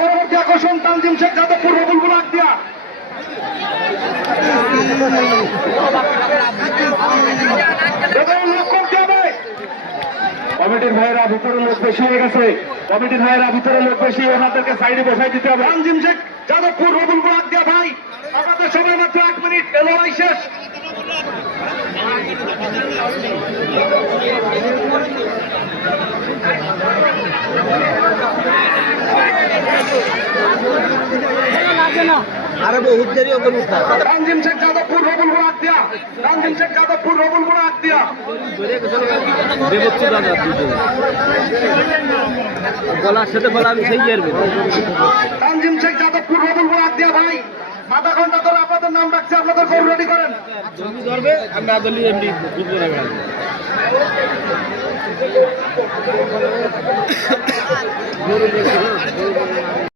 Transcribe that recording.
পরবর্তী আকর্ষণ তানজিম শেখ যাদবপুর রবুলপুর আক্তিয়া কমিটির ভাইয়েরা ভিতরে লোক বেশি হয়ে গেছে কমিটির ভাইয়েরা ভিতরে লোক বেশি ওনাদেরকে সাইডে বসাই দিতে হবে তানজিম শেখ যাদবপুর রবুলপুর আক্তিয়া ভাই আপনাদের সময় মাত্র 1 মিনিট লড়াই শেষ আরে বহুত দেরি হবে তানজিম শেখ যাদবপুর রবুলপুর আক্তিয়া তানজিম শেখ যাদবপুর রবুলপুর আক্তিয়া গলার সাথে গলা আমি সেই যাবে তানজিম শেখ যাদবপুর রবুলপুর আক্তিয়া ভাই আধা ঘন্টা ধরে আপনাদের নাম রাখছে আপনাদের গরু রেডি করেন জমি ধরবে আমি না ধরলে এমনি বুঝতে পারবেন